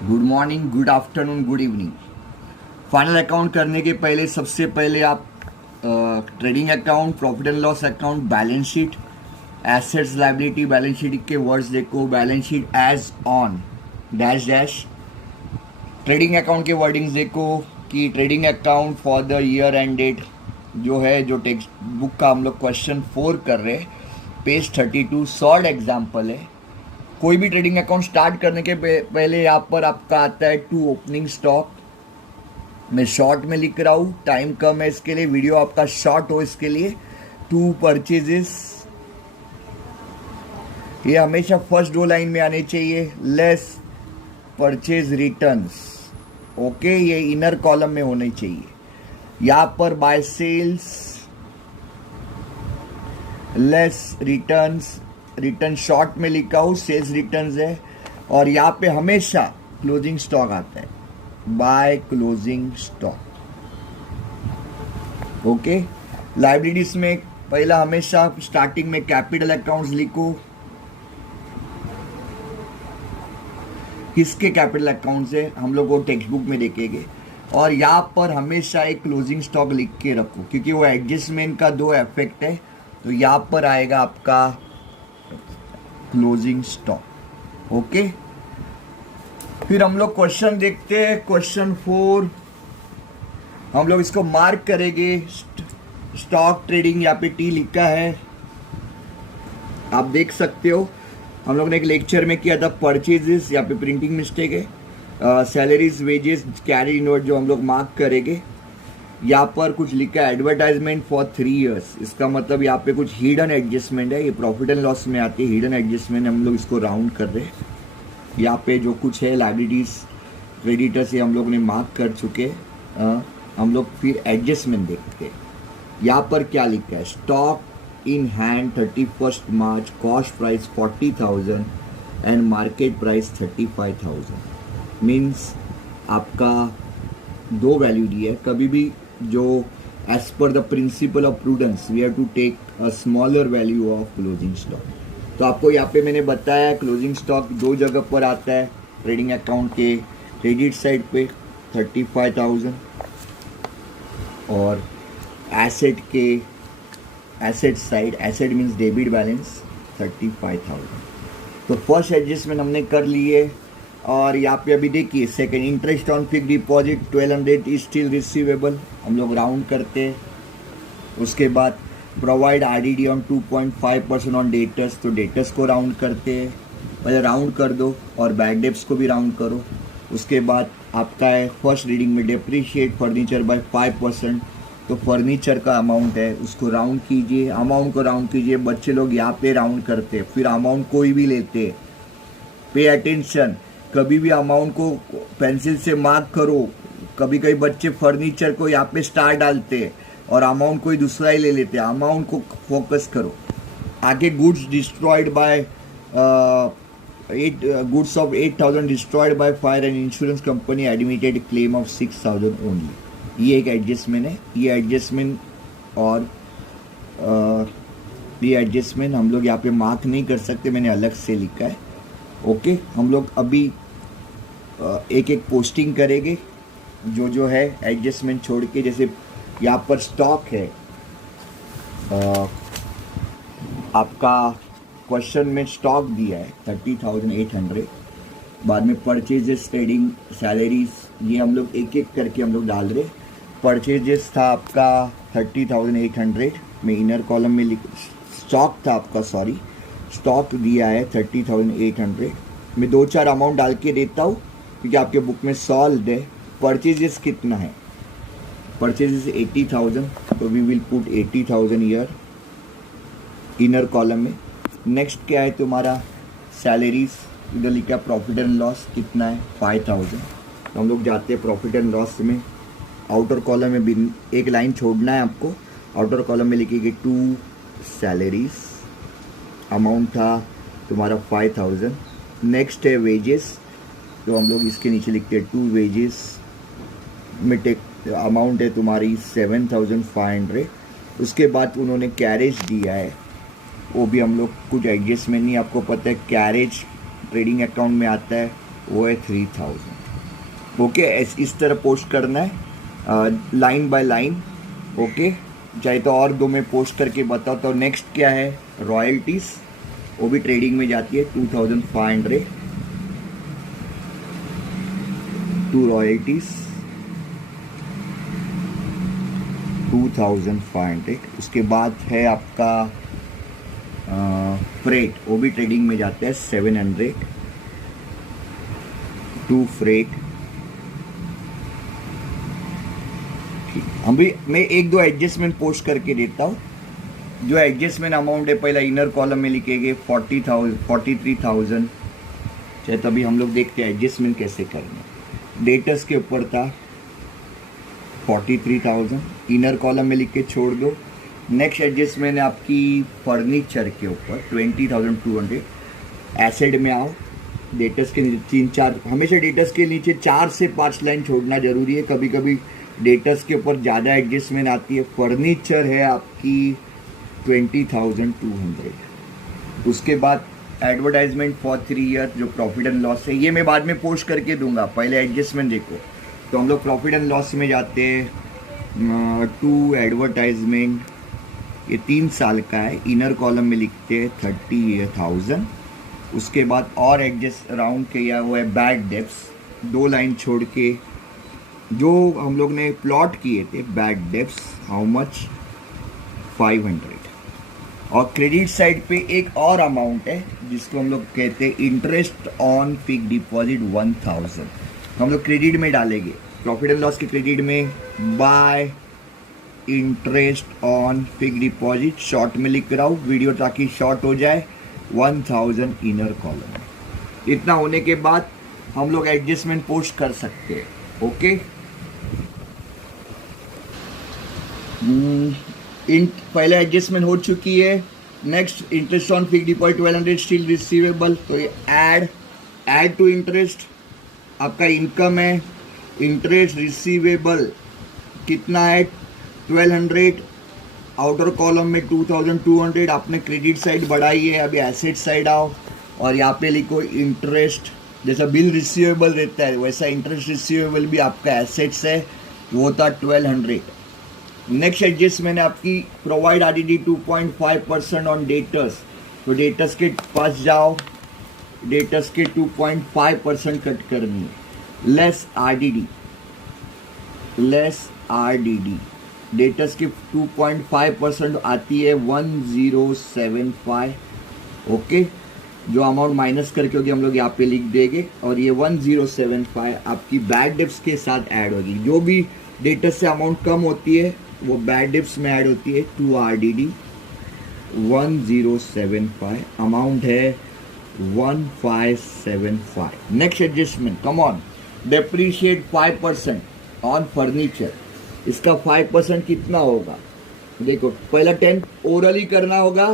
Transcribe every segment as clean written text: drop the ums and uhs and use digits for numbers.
Good morning, good afternoon, good evening. Final account करने के पहले सबसे पहले आप trading account, profit and loss account, balance sheet, assets liability balance sheet के वर्ड्स देखो। Balance sheet as on dash dash. Trading account के wordings देखो कि trading account for the year end date जो है, जो टेक्स्ट बुक का हम लोग क्वेश्चन 4 कर रहे हैं, पेज 32 शॉर्ट एग्जाम्पल है। कोई भी ट्रेडिंग अकाउंट स्टार्ट करने के पहले यहाँ पर आपका आता है टू ओपनिंग स्टॉक। मैं शॉर्ट में लिख रहा हूँ, टाइम कम है इसके लिए, वीडियो आपका शॉर्ट हो इसके लिए। टू परचेजेस, ये हमेशा फर्स्ट दो लाइन में आने चाहिए। लेस परचेज रिटर्न्स, ओके, ये इनर कॉलम में होने चाहिए। यहाँ पर by sales, less returns, return short में लिखा हूँ, सेल्स रिटर्न्स है। और यहाँ पे हमेशा क्लोजिंग स्टॉक आता है, by closing stock, okay. Liabilities में पहला हमेशा स्टार्टिंग में कैपिटल अकाउंट्स लिखो। किसके कैपिटल अकाउंट्स है हम लोग वो टेक्स्ट बुक में देखेंगे। और यहाँ पर हमेशा एक क्लोजिंग स्टॉक लिख के रखो, क्योंकि वो एडजस्टमेंट का दो इफेक्ट है। तो यहाँ पर आएगा आपका क्लोजिंग स्टॉक, ओके। फिर हम लोग क्वेश्चन देखते हैं। क्वेश्चन 4 हम लोग इसको मार्क करेंगे। स्टॉक ट्रेडिंग, यहाँ पे टी लिखा है, आप देख सकते हो। हम लोग ने एक लेक्चर में किया था परचेजेस, यहाँ पे प्रिंटिंग मिस्टेक है। सैलरीज, वेजेस, कैरी इनवर्ड जो हम लोग मार्क करेंगे। यहाँ पर कुछ लिखा है एडवर्टाइजमेंट फॉर 3 ईयर्स, इसका मतलब यहाँ पे कुछ हिडन एडजस्टमेंट है। ये प्रॉफिट एंड लॉस में आती है हिडन एडजस्टमेंट, हम लोग इसको राउंड कर रहे हैं। यहाँ पे जो कुछ है लायबिलिटीज, क्रेडिटर्स, ये हम लोग ने मार्क कर चुके। हम लोग फिर एडजस्टमेंट देखते हैं। यहाँ पर क्या लिखा है, stock in hand 31 March, cost price 40,000 and market price 35,000। Means आपका दो वैल्यू दी है। कभी भी जो as per the principle of prudence we have to take a smaller value of closing stock. तो आपको यहाँ पे मैंने बताया क्लोजिंग स्टॉक दो जगह पर आता है। ट्रेडिंग अकाउंट के क्रेडिट साइड पे 35,000 और एसेट के asset side, asset means debit balance 35,000। तो फर्स्ट एडजस्टमेंट हमने कर लिए। और यहाँ पे अभी देखिए second, interest on fix deposit 1200 is still receivable, हम लोग राउंड करते हैं। उसके बाद provide RDD on 2.5% on debtors, तो डेटर्स को राउंड करते हैं, पहले राउंड कर दो और बैड डेब्ट्स को भी राउंड करो। उसके बाद आपका है फर्स्ट रीडिंग में डेप्रीशिएट फर्नीचर बाय 5%, तो फर्नीचर का अमाउंट है उसको राउंड कीजिए, अमाउंट को राउंड कीजिए। बच्चे लोग यहाँ पे राउंड करते हैं, फिर अमाउंट कोई भी लेते हैं। पे अटेंशन, कभी भी अमाउंट को पेंसिल से मार्क करो। कभी कभी बच्चे फर्नीचर को यहाँ पे स्टार डालते हैं और अमाउंट कोई दूसरा ही ले लेते हैं, अमाउंट को फोकस करो। आगे goods destroyed by goods of 8,000 destroyed by fire and insurance company admitted claim of 6,000 only. ये एक एडजस्टमेंट है। ये एडजस्टमेंट और ये एडजस्टमेंट हम लोग यहाँ पे मार्क नहीं कर सकते, मैंने अलग से लिखा है, ओके। हम लोग अभी एक एक पोस्टिंग करेंगे जो जो है एडजस्टमेंट छोड़ के। जैसे यहाँ पर स्टॉक है, आपका क्वेश्चन में स्टॉक दिया है 30,800। बाद में परचेजेस, ट्रेडिंग, सैलरीज, ये हम लोग एक एक करके हम लोग डाल रहे। परचेजेस था आपका 30,800 में इनर कॉलम में स्टॉक था आपका, सॉरी, स्टॉक दिया है 30,800 में। 2-4 अमाउंट डाल के देता हूँ क्योंकि आपके बुक में सॉल्व है। परचेजेस कितना है, परचेजेस 80,000, तो we will put 80,000 here inner column में। नेक्स्ट क्या है तुम्हारा, सैलरीज, इधर लिखा प्रॉफिट एंड लॉस कितना है 5,000। तो हम लोग जाते हैं प्रॉफिट एंड लॉस में। आउटर कॉलम में भी एक लाइन छोड़ना है आपको। आउटर कॉलम में लिखेंगे 2 सैलरीज, अमाउंट था तुम्हारा 5,000। नेक्स्ट है वेजेस, तो हम लोग इसके नीचे लिखते हैं 2 वेजेस में अमाउंट है तुम्हारी 7,500। उसके बाद उन्होंने कैरेज दिया है, वो भी हम लोग कुछ एडजस्टमेंट नहीं, आपको पता है कैरेज ट्रेडिंग अकाउंट में आता है, वो है 3000। ओके, इस तरह पोस्ट करना है, लाइन बाय लाइन। ओके, चाहे तो और दो में पोस्ट करके बताओ। तो नेक्स्ट क्या है, रॉयल्टीज, वो भी ट्रेडिंग में जाती है 2500 टू रॉयल्टीज 2500। उसके बाद है आपका फ्रेट, वो भी ट्रेडिंग में जाता है 700 टू फ्रेट। अभी मैं एक दो एडजस्टमेंट पोस्ट करके देता हूँ। जो एडजस्टमेंट अमाउंट है पहला इनर कॉलम में लिखेंगे 40,000 43,000। चाहे तभी हम लोग देखते हैं एडजस्टमेंट कैसे करना। डेटर्स के ऊपर था 43,000, इनर कॉलम में लिख के छोड़ दो। नेक्स्ट एडजस्टमेंट है आपकी फर्नीचर के ऊपर 20,200। एसेड में आओ, डेटर्स के नीचे 3-4, हमेशा डेटर्स के नीचे 4 से 5 लाइन छोड़ना जरूरी है। कभी कभी डेटर्स के ऊपर ज़्यादा एडजस्टमेंट आती है। फर्नीचर है आपकी 20,200। उसके बाद एडवर्टाइजमेंट फॉर 3 ईयर जो प्रॉफिट एंड लॉस है, ये मैं बाद में पोस्ट करके दूंगा, पहले एडजस्टमेंट देखो। तो हम लोग प्रॉफिट एंड लॉस में जाते हैं टू एडवर्टाइजमेंट, ये 3 साल का है। इनर कॉलम में लिखते हैं 30,000। उसके बाद और एडजस्ट राउंड किया हुआ है बैड डेप्स, 2 लाइन छोड़ के जो हम लोग ने प्लॉट किए थे बैड डेप्स, हाउ मच 500। और क्रेडिट साइड पे एक और अमाउंट है जिसको हम लोग कहते हैं इंटरेस्ट ऑन फिक्स्ड डिपॉजिट 1000। हम लोग क्रेडिट में डालेंगे, प्रॉफिट एंड लॉस के क्रेडिट में bye interest on fixed deposit, short में लिख रहा हूँ वीडियो ताकि शॉर्ट हो जाए, 1000 इनर कॉलम। इतना होने के बाद हम लोग एडजस्टमेंट पोस्ट कर सकते हैं। ओके, पहले एडजस्टमेंट हो चुकी है। Next interest on fixed deposit 1200 still receivable, तो ये ऐड टू इंटरेस्ट आपका इनकम है। इंटरेस्ट रिसीवेबल कितना है 1200, आउटर कॉलम में 2200। आपने क्रेडिट साइड बढ़ाई है, अभी एसेट साइड आओ और यहाँ पे लिखो इंटरेस्ट। जैसा बिल रिसीवेबल रहता है वैसा इंटरेस्ट रिसीवेबल भी आपका एसेट्स है, वो था 1200। नेक्स्ट एडजस्टमेंट है आपकी प्रोवाइड आरडीडी 2.5% ऑन डेटर्स, तो डेटर्स के पास जाओ, डेटर्स के 2.5% कट करनी है। लेस आरडीडी डेटर्स की 2.5% आती है 1075। ओके, जो अमाउंट माइनस करके होगी हम लोग यहाँ पे लिख देंगे, और ये 1075 आपकी बैड डेप्स के साथ ऐड होगी। जो भी डेटर्स से अमाउंट कम होती है वो बैड डेप्स में ऐड होती है टू आरडीडी 1075, अमाउंट है 1575। Next adjustment, come on, depreciate 5% on furniture. इसका 5% कितना होगा देखो, पहला 10 ओरली करना होगा,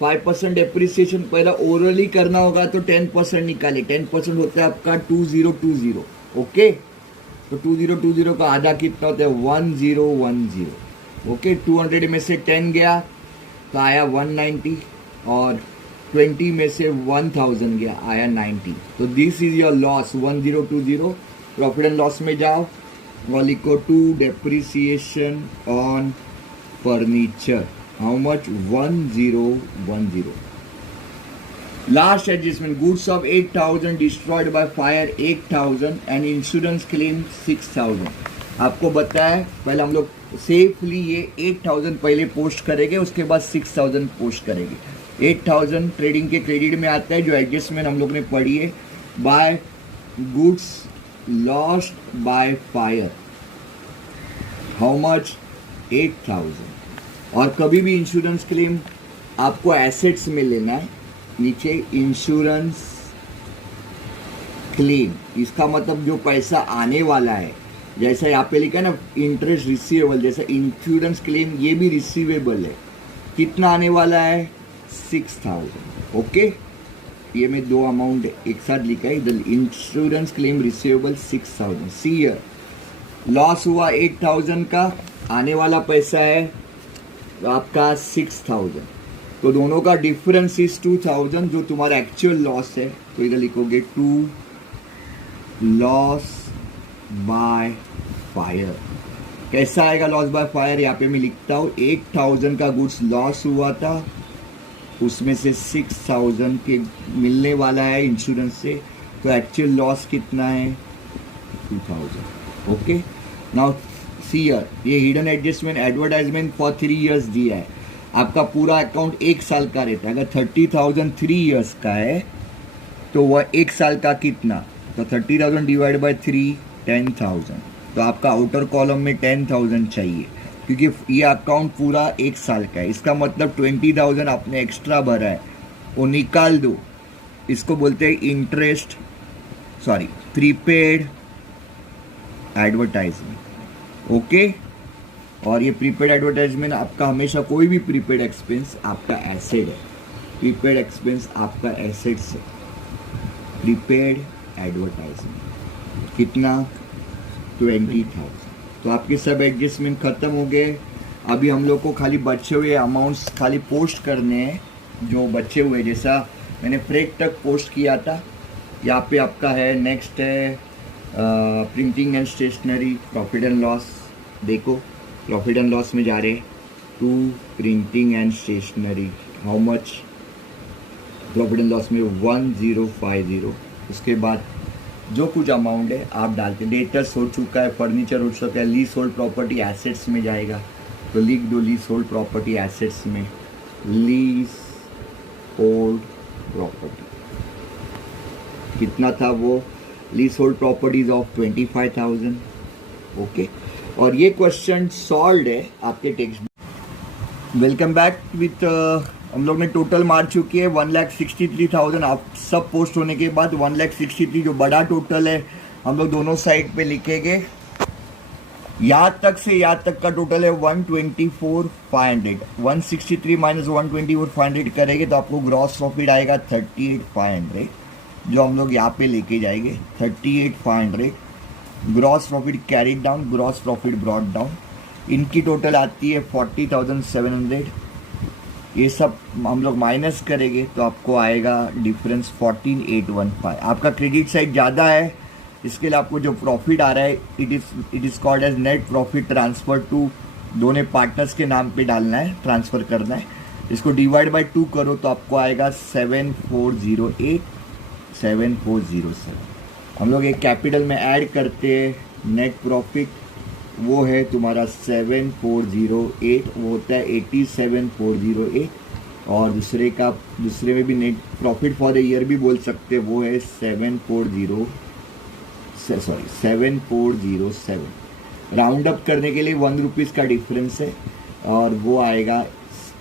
5% डेप्रिसिएशन पहला ओरली करना होगा, तो 10% निकाले। 10% होता है आपका 2020। ओके, तो 2020 का आधा कितना होता है 1010। ओके, 200 में से 10 गया तो आया 190, और 20 में से 1000 गया आया 90। तो this is your loss 1020। Profit and loss में जाओ और लिखो to depreciation on furniture, how much 1010। Last adjustment, goods of 8000 destroyed by fire 8000 and insurance claim 6000। आपको बताया पहले हम लोग सेफली ये 8000 पहले पोस्ट करेंगे, उसके बाद 6000 पोस्ट करेंगे। 8000 ट्रेडिंग के क्रेडिट में आता है, जो एडजस्टमेंट हम लोग ने पढ़ी है, by goods lost by fire, how much 8000। और कभी भी इंश्योरेंस क्लेम आपको एसेट्स में लेना है, नीचे इंश्योरेंस क्लेम, इसका मतलब जो पैसा आने वाला है, जैसा यहाँ पे लिखा है ना इंटरेस्ट रिसीवेबल, जैसा इंश्योरेंस क्लेम ये भी रिसीवेबल है। कितना आने वाला है 6000। ओके, ये मैं दो अमाउंट एक साथ लिखा है, इधर इंश्योरेंस क्लेम रिसीवेबल 6000। सी ईयर लॉस हुआ 8000 का, आने वाला पैसा है आपका 6000, तो दोनों का डिफरेंस इज 2000 जो तुम्हारा एक्चुअल लॉस है। तो इधर लिखोगे टू लॉस बाय फायर। कैसा आएगा लॉस बाय फायर? यहाँ पे मैं लिखता हूँ 8,000 का गुड्स लॉस हुआ था, उसमें से 6,000 के मिलने वाला है इंश्योरेंस से, तो एक्चुअल लॉस कितना है? 2,000। ओके, नाउ सी हियर, ये hidden adjustment advertisement for 3 years दिया है। आपका पूरा अकाउंट 1 साल का रहता है। अगर 30,000 3 इयर्स का है तो वह 1 साल का कितना? तो 30,000 डिवाइड बाय 3, 10,000। तो आपका आउटर कॉलम में 10,000 चाहिए, क्योंकि ये अकाउंट पूरा 1 साल का है। इसका मतलब 20,000 आपने एक्स्ट्रा भरा है, वो निकाल दो। इसको बोलते हैं interest, sorry, prepaid advertisement. Okay, और ये प्रीपेड एडवर्टाइजमेंट आपका हमेशा, कोई भी प्रीपेड एक्सपेंस आपका एसेट है। प्रीपेड एक्सपेंस आपका एसेट्स है। प्रीपेड एडवर्टाइजमेंट कितना? 20,000। तो आपके सब एडजस्टमेंट खत्म हो गए। अभी हम लोग को खाली बचे हुए अमाउंट्स खाली पोस्ट करने हैं, जो बचे हुए, जैसा मैंने फ्रेक तक पोस्ट किया था। यहाँ पे आपका है, नेक्स्ट है printing and stationery, profit and loss. देखो प्रॉफिट एंड लॉस में जा रहे to printing and stationery, how much? Profit and loss में 1050। उसके बाद जो कुछ अमाउंट है आप डालते, डेटर्स हो चुका है, फर्नीचर हो चुका है, लीज होल्ड प्रॉपर्टी एसेट्स में जाएगा, तो लिख दो लीज होल्ड प्रॉपर्टी एसेट्स में, लीज होल्ड प्रॉपर्टी कितना था वो? Lease hold properties of 25,000। Okay, और ये क्वेश्चन सॉल्व है आपके text book. Welcome back with हम लोग ने टोटल मार चुकी है 1,63,000। आप सब पोस्ट होने के बाद 1,63,000 जो बड़ा टोटल है हम लोग दोनों साइड पे लिखेंगे। यहाँ तक से यहाँ तक का टोटल है 124,500। 163 माइनस 124,500 करेंगे तो आपको ग्रॉस प्रॉफिट आएगा 38,500, जो हम लोग यहाँ पे लेके जाएंगे। 38,500 gross profit carried down, gross profit brought down. इनकी टोटल आती है 40,700। ये सब हम लोग माइनस करेंगे तो आपको आएगा डिफरेंस 14,815। आपका क्रेडिट साइड ज़्यादा है, इसके लिए आपको जो प्रॉफिट आ रहा है it is called as net profit transfer to, दोनों पार्टनर्स के नाम पे डालना है, ट्रांसफ़र करना है। इसको डिवाइड बाय 2 करो तो आपको आएगा 7,408, 7,407। हम लोग एक कैपिटल में ऐड करते हैं, नेट प्रॉफिट वो है तुम्हारा 7,408, वो होता है 87,408। और दूसरे में भी net profit for the year भी बोल सकते हैं, वो है 7,407। राउंड अप करने के लिए 1 रुपीज़ का डिफरेंस है, और वो आएगा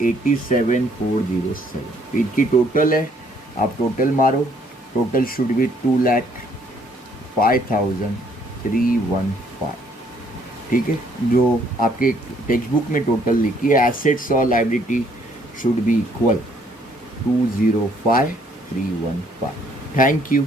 87,407। इनकी टोटल है, आप टोटल मारो, टोटल शुड बी 2,05,315। ठीक है, जो आपके टेक्स्ट बुक में टोटल लिखी है, एसेट्स और liability should be equal 205,315। Thank you.